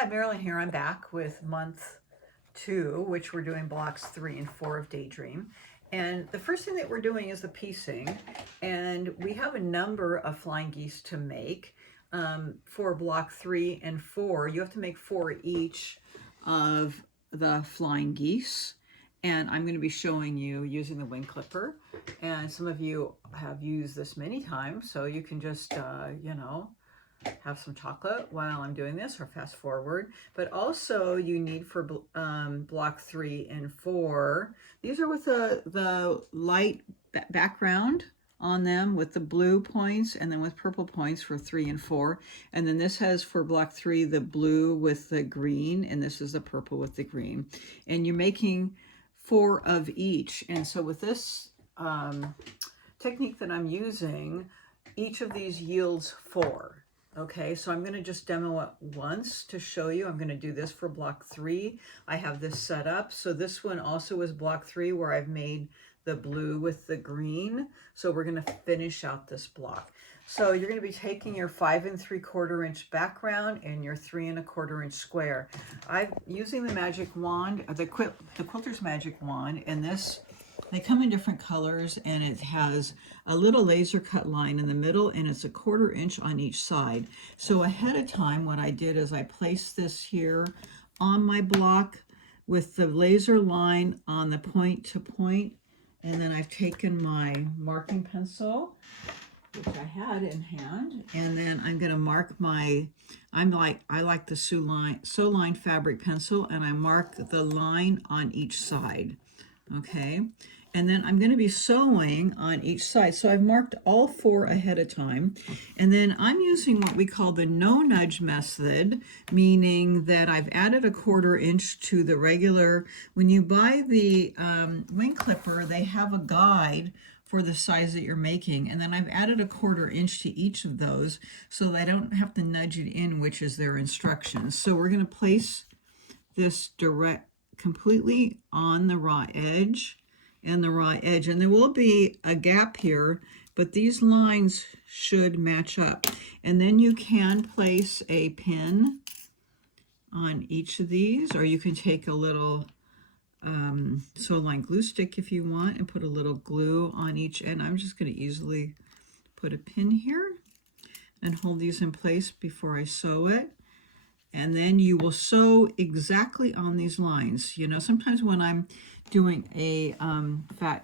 Hi, Marilyn here. I'm back with month 2, which we're doing blocks 3 and 4 of Daydream. And the first thing that we're doing is the piecing. And we have a number of flying geese to make. For block 3 and 4, you have to make 4 each of the flying geese. And I'm going to be showing you using the wing clipper. And some of you have used this many times, so you can just, have some chocolate while I'm doing this, or fast forward. But also you need for block 3 and 4, these are with the light background on them with the blue points, and then with purple points for 3 and 4. And then this has for block 3 the blue with the green, and this is the purple with the green. And you're making 4 of each. And so with this technique that I'm using, each of these yields 4. Okay, so I'm going to just demo it once to show you. I'm going to do this for block 3. I have this set up. So this one also is block 3 where I've made the blue with the green. So we're going to finish out this block. So you're going to be taking your 5 3/4 inch background and your 3 1/4 inch square. I'm using the magic wand, the quilter's magic wand, and this, they come in different colors, and it has a little laser cut line in the middle, and it's 1/4 inch on each side. So ahead of time, what I did is I placed this here on my block with the laser line on the point to point, and then I've taken my marking pencil, which I had in hand, and then I'm going to mark my, I like the Sew Line fabric pencil, and I mark the line on each side. Okay, and then I'm going to be sewing on each side. So I've marked all 4 ahead of time, and then I'm using what we call the no nudge method, meaning that I've added 1/4 inch to the regular. When you buy the wing clipper, they have a guide for the size that you're making, and then I've added 1/4 inch to each of those so that I don't have to nudge it in, which is their instructions. So we're going to place this completely on the raw edge and the raw edge, and there will be a gap here, but these lines should match up. And then you can place a pin on each of these, or you can take a little Sew Line glue stick if you want and put a little glue on each end. I'm just going to easily put a pin here and hold these in place before I sew it. And then you will sew exactly on these lines. You know, sometimes when I'm doing a half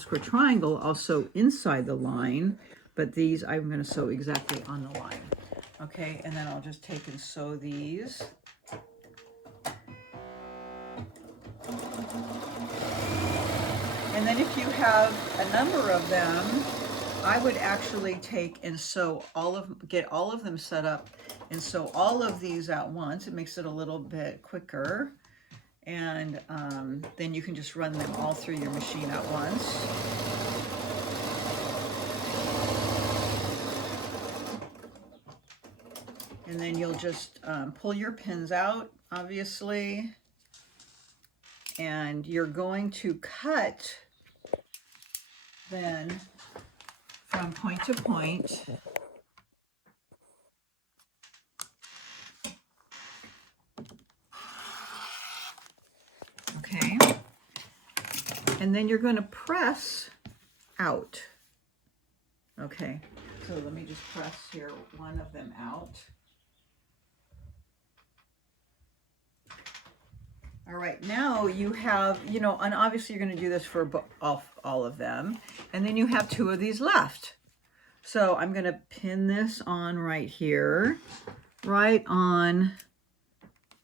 square triangle, I'll sew inside the line, but these I'm going to sew exactly on the line. Okay, and then I'll just take and sew these. And then if you have a number of them, I would actually take and sew get all of them set up and sew all of these at once. It makes it a little bit quicker. And then you can just run them all through your machine at once. And then you'll just pull your pins out, obviously. And you're going to cut then from point to point. Okay. And then you're going to press out. Okay. So let me just press here one of them out. All right, now you have, and obviously you're going to do this for all of them. And then you have 2 of these left. So I'm going to pin this on right here, right on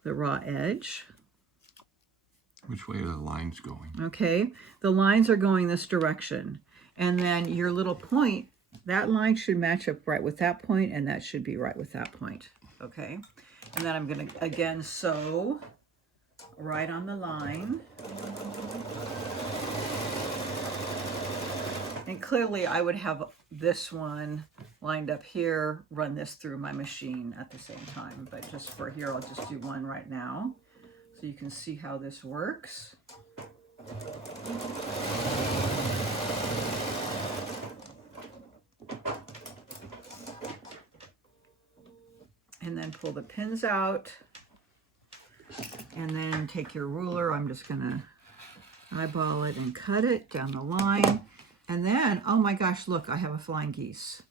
the raw edge. Which way are the lines going? Okay, the lines are going this direction. And then your little point, that line should match up right with that point, and that should be right with that point. Okay, and then I'm going to, again, sew right on the line. And clearly I would have this one lined up here, run this through my machine at the same time. But just for here, I'll just do one right now so you can see how this works. And then and pull the pins out. And then take your ruler. I'm just gonna eyeball it and cut it down the line. And then, oh my gosh, look, I have a flying geese.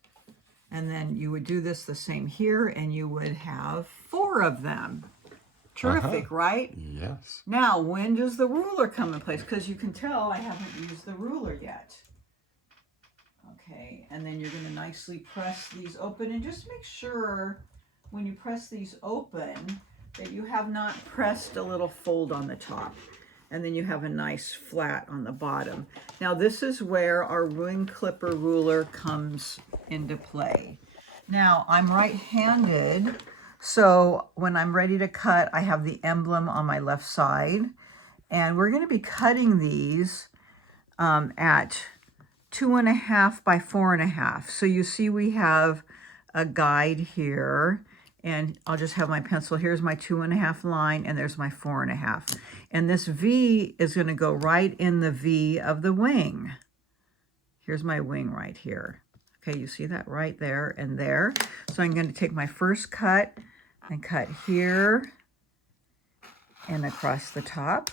And then you would do this the same here, and you would have 4 of them. Terrific, right? Yes. Now, when does the ruler come in place? Because you can tell I haven't used the ruler yet. Okay, and then you're going to nicely press these open, and just make sure when you press these open that you have not pressed a little fold on the top, and then you have a nice flat on the bottom. Now this is where our wing clipper ruler comes into play. Now I'm right-handed, so when I'm ready to cut, I have the emblem on my left side, and we're going to be cutting these at 2.5 by 4.5. So you see we have a guide here, and I'll just have my pencil. Here's my 2.5 line, and there's my 4.5. And this V is going to go right in the V of the wing. Here's my wing right here. Okay, you see that right there and there. So I'm going to take my first cut and cut here and across the top.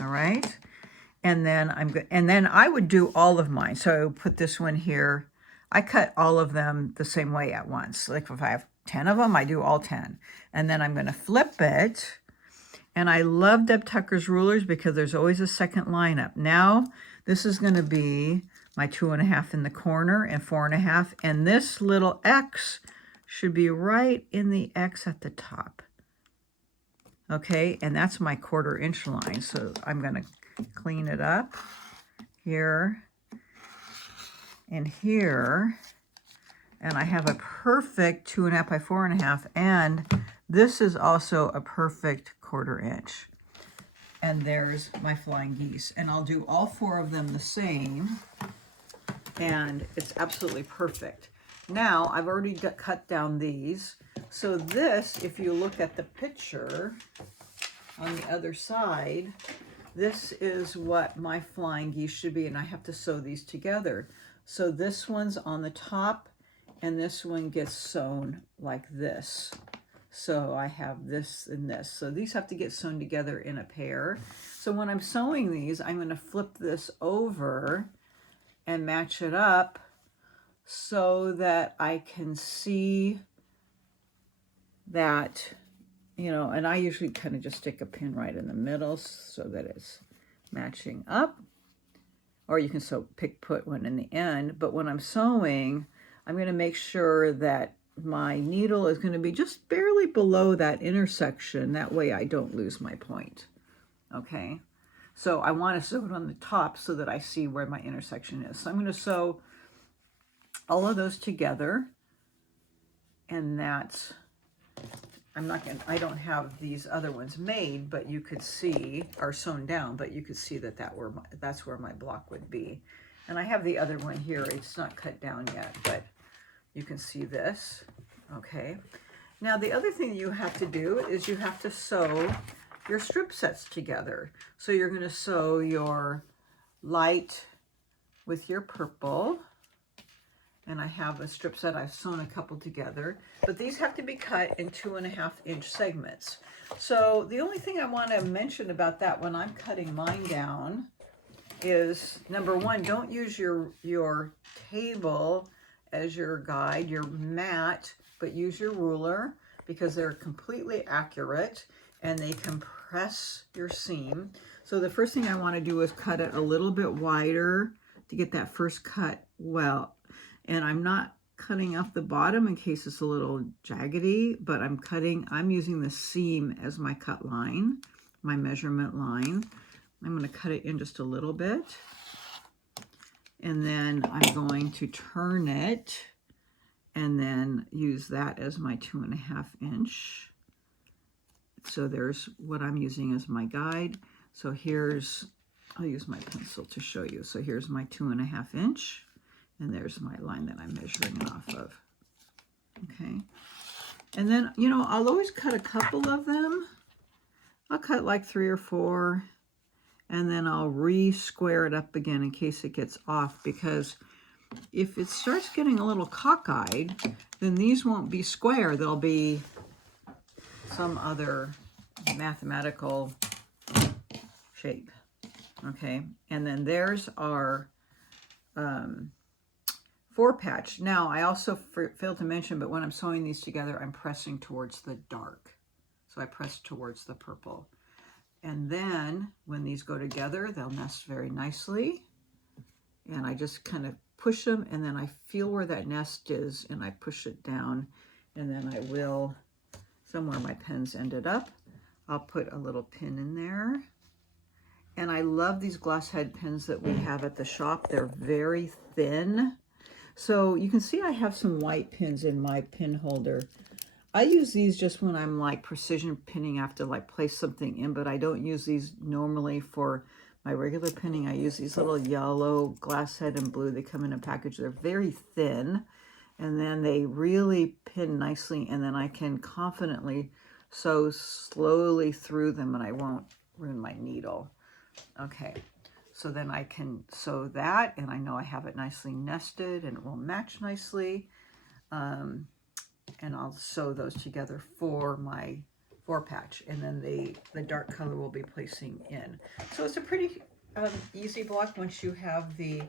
All right. And then I would do all of mine. So put this one here. I cut all of them the same way at once. Like if I have 10 of them, I do all 10. And then I'm going to flip it. And I love Deb Tucker's rulers because there's always a second line up. Now, this is going to be my 2.5 in the corner and 4.5. And this little X should be right in the X at the top. Okay, and that's my 1/4 inch line. So I'm going to clean it up here and here, and I have a perfect 2.5 by 4.5, and this is also a perfect 1/4 inch. And there's my flying geese, and I'll do all 4 of them the same, and it's absolutely perfect. Now I've already cut down these, so this, if you look at the picture on the other side, this is what my flying geese should be, and I have to sew these together. So this one's on the top, and this one gets sewn like this. So I have this and this. So these have to get sewn together in a pair. So when I'm sewing these, I'm going to flip this over and match it up so that I can see that, you know, and I usually kind of just stick a pin right in the middle so that it's matching up. Or you can put one in the end. But when I'm sewing, I'm going to make sure that my needle is going to be just barely below that intersection. That way I don't lose my point. Okay? So I want to sew it on the top so that I see where my intersection is. So I'm going to sew all of those together. And that's... I don't have these other ones made, but you could see, are sewn down, but you could see that that's where my block would be. And I have the other one here. It's not cut down yet, but you can see this. Okay. Now the other thing you have to do is you have to sew your strip sets together. So you're going to sew your light with your purple. And I have a strip set. I've sewn a couple together, but these have to be cut in 2.5 inch segments. So the only thing I want to mention about that when I'm cutting mine down is, number one, don't use your table as your guide, your mat, but use your ruler because they're completely accurate and they compress your seam. So the first thing I want to do is cut it a little bit wider to get that first cut well. And I'm not cutting off the bottom in case it's a little jaggedy, but I'm using the seam as my cut line, my measurement line. I'm going to cut it in just a little bit. And then I'm going to turn it and then use that as my 2.5 inch. So there's what I'm using as my guide. So I'll use my pencil to show you. So here's my 2.5 inch. And there's my line that I'm measuring off of. Okay. And then, you know, I'll always cut a couple of them. I'll cut like 3 or 4. And then I'll re-square it up again in case it gets off. Because if it starts getting a little cockeyed, then these won't be square. They'll be some other mathematical shape. Okay, and then there's our 4-patch. Now, I also failed to mention, but when I'm sewing these together, I'm pressing towards the dark. So I press towards the purple. And then when these go together, they'll nest very nicely. And I just kind of push them, and then I feel where that nest is, and I push it down, and then I will, somewhere my pens ended up, I'll put a little pin in there. And I love these glass head pins that we have at the shop. They're very thin. So you can see I have some white pins in my pin holder. I use these just when I'm like precision pinning. I have to like place something in, but I don't use these normally for my regular pinning. I use these little yellow glass head and blue. They come in a package. They're very thin, and then they really pin nicely, and then I can confidently sew slowly through them, and I won't ruin my needle. Okay, so then I can sew that, and I know I have it nicely nested, and it will match nicely. And I'll sew those together for my 4-patch, and then the dark color will be placing in. So it's a pretty easy block once you have the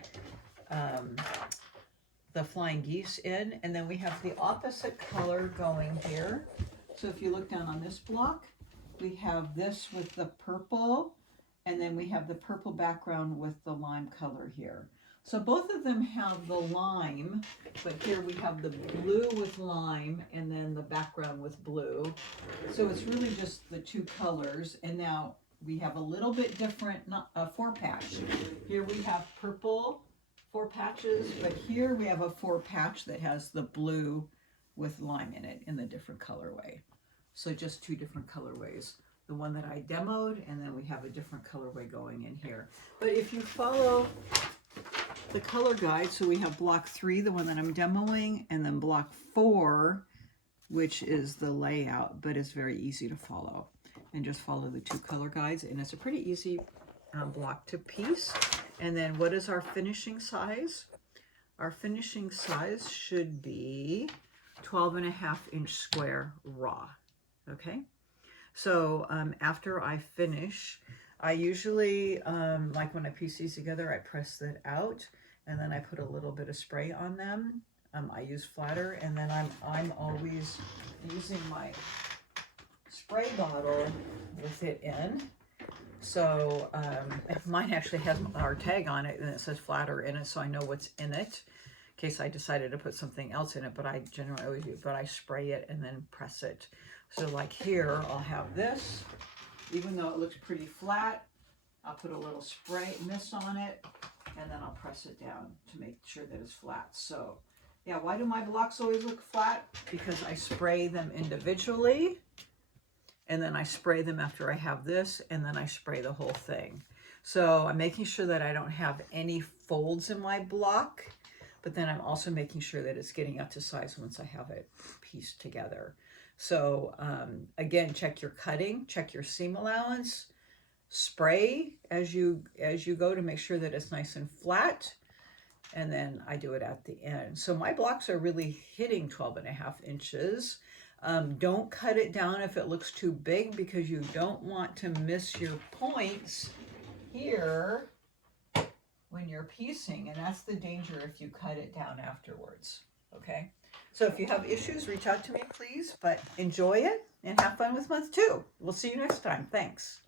flying geese in, and then we have the opposite color going here. So if you look down on this block, we have this with the purple, and then we have the purple background with the lime color here. So both of them have the lime, but here we have the blue with lime and then the background with blue. So it's really just the two colors. And now we have a little bit different 4-patch. Here we have purple 4 patches, but here we have a 4-patch that has the blue with lime in it in the different colorway. So just 2 different colorways. The one that I demoed, and then we have a different colorway going in here. But if you follow the color guide, so we have block 3, the one that I'm demoing, and then block 4, which is the layout, but it's very easy to follow. And just follow the 2 color guides, and it's a pretty easy block to piece. And then what is our finishing size? Our finishing size should be 12.5-inch square raw. Okay, so after I finish, I usually, like when I piece these together, I press it out, and then I put a little bit of spray on them. I use flatter, and then I'm always using my spray bottle with it in. So mine actually has our tag on it, and it says flatter in it, so I know what's in it in case I decided to put something else in it, but I generally always do, but I spray it and then press it. So like here, I'll have this. Even though it looks pretty flat, I'll put a little spray mist on it, and then I'll press it down to make sure that it's flat. So yeah, why do my blocks always look flat? Because I spray them individually, and then I spray them after I have this, and then I spray the whole thing. So I'm making sure that I don't have any folds in my block, but then I'm also making sure that it's getting up to size once I have it pieced together. So again, check your cutting, check your seam allowance, spray as you go to make sure that it's nice and flat, and then I do it at the end. So my blocks are really hitting 12.5 inches. Don't cut it down if it looks too big, because you don't want to miss your points here when you're piecing, and that's the danger if you cut it down afterwards. Okay, so if you have issues, reach out to me, please, but enjoy it and have fun with month 2. We'll see you next time. Thanks.